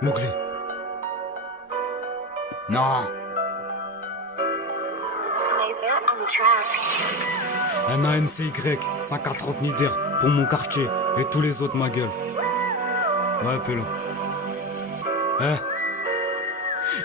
Mowgli. Non. Laser on the track. NANCY, 530 Nider, pour mon quartier, et tous les autres ma gueule. Ouais, pelon.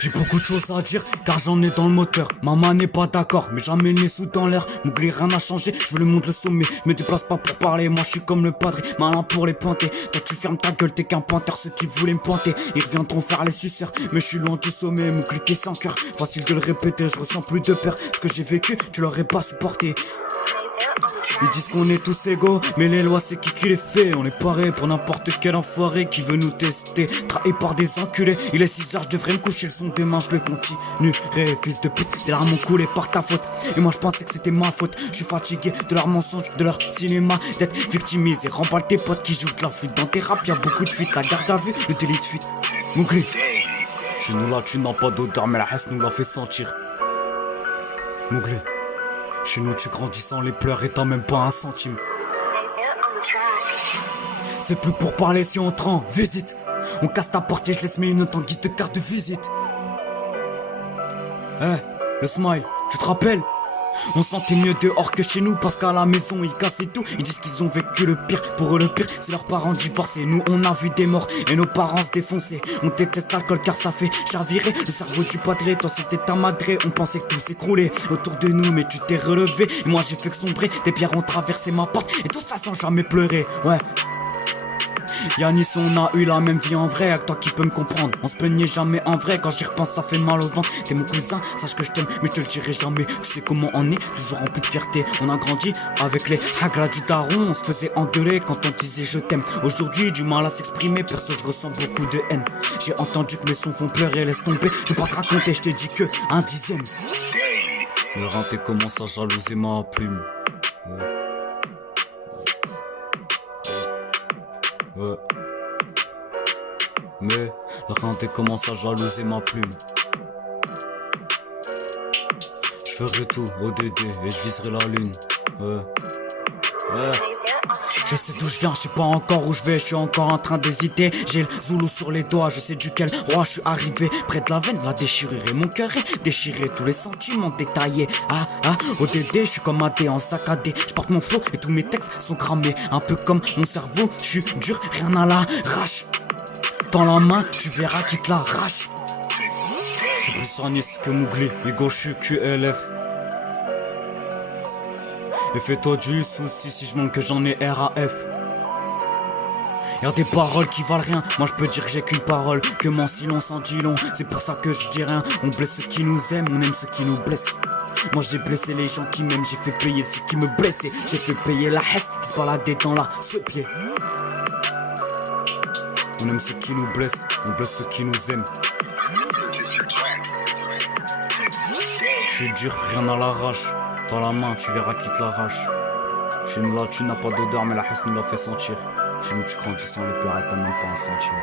J'ai beaucoup de choses à dire car j'en ai dans le moteur. Maman n'est pas d'accord mais jamais le nez sous dans l'air. Mowgli rien n'a changé, je veux le monde le sommet. Me déplace pas pour parler, moi je suis comme le padre, malin pour les pointer. Toi tu fermes ta gueule, t'es qu'un panthère. Ceux qui voulaient me pointer, ils reviendront faire les suceurs. Mais je suis loin du sommet, Mowgli t'es sans cœur. Facile de le répéter, je ressens plus de peur. Ce que j'ai vécu, tu l'aurais pas supporté. Laser on the track. Ils disent qu'on est tous égaux, mais les lois c'est qui les fait. On est paré pour n'importe quel enfoiré qui veut nous tester. Trahi par des enculés, il est 6h, je devrais me coucher le son demain, je le continuerai. Fils de pute, des larmes ont coulé par ta faute. Et moi je pensais que c'était ma faute. Je suis fatigué de leurs mensonges, de leur cinéma, d'être victimisé. Remballe tes potes qui jouent de la flûte. Dans tes raps y'a beaucoup de fuites, la garde à vue, le délit de fuite. Mowgli, chez nous là tu n'as pas d'odeur, mais la haine nous l'a fait sentir. Mowgli, chez nous tu grandis sans les pleurs et t'as même pas un centime. Laser on the track. C'est plus pour parler si on te rend visite. On casse ta porte et je laisse mes notes en guide de carte de visite. Le smile, tu te rappelles? On sentait mieux dehors que chez nous parce qu'à la maison ils cassaient tout. Ils disent qu'ils ont vécu le pire. Pour eux le pire c'est leurs parents divorcés. Nous on a vu des morts et nos parents se défoncer. On déteste l'alcool car ça fait chavirer le cerveau du padré. Toi c'était ta madré. On pensait que tout s'écroulait autour de nous mais tu t'es relevé. Et moi j'ai fait que sombrer. Des pierres ont traversé ma porte et tout ça sans jamais pleurer. Ouais. Yanis, on a eu la même vie en vrai, avec toi qui peux me comprendre. On se plaignait jamais en vrai, quand j'y repense ça fait mal au ventre. T'es mon cousin, sache que je t'aime, mais je te le dirai jamais. Tu sais comment on est, toujours rempli de fierté. On a grandi avec les hagras du daron. On se faisait engueuler quand on disait je t'aime. Aujourd'hui, du mal à s'exprimer, perso je ressens beaucoup de haine. J'ai entendu que mes sons font pleurer, laisse tomber. Je vais pas te raconter, je t'ai dit que un dixième. Le renté commence à jalouser ma plume. Mais le renté commence à jalouser ma plume. Je ferai tout au DD et je viserai la lune. Laser on the track. Je sais d'où je viens, je sais pas encore où je vais, je suis encore en train d'hésiter. J'ai le Zoulou sur les doigts, je sais duquel roi je suis arrivé. Près de la veine, la déchirure et mon cœur est déchiré. Tous les sentiments détaillés. Au DD, je suis comme un dé en saccadé. Je porte mon flow et tous mes textes sont cramés. Un peu comme mon cerveau, je suis dur, rien à l'arrache. Dans la main, tu verras qui te l'arrache. Je suis plus saniste que Mowgli, Ego, je suis QLF. Et fais-toi du souci si je manque que j'en ai RAF. Y'a des paroles qui valent rien, moi je peux dire que j'ai qu'une parole, que mon silence en dit long, c'est pour ça que je dis rien. On blesse ceux qui nous aiment, on aime ceux qui nous blessent. Moi j'ai blessé les gens qui m'aiment, j'ai fait payer ceux qui me blessaient. J'ai fait payer la hesse qui se baladait dans la ce-pied. On aime ceux qui nous blessent, on blesse ceux qui nous aiment. Je suis dur, rien à l'arrache. Dans la main, tu verras qui te l'arrache. Chez nous là, tu n'as pas d'odeur, mais la haine nous l'a fait sentir. Chez nous, tu grandis sans les pleurs et t'as même pas un centime.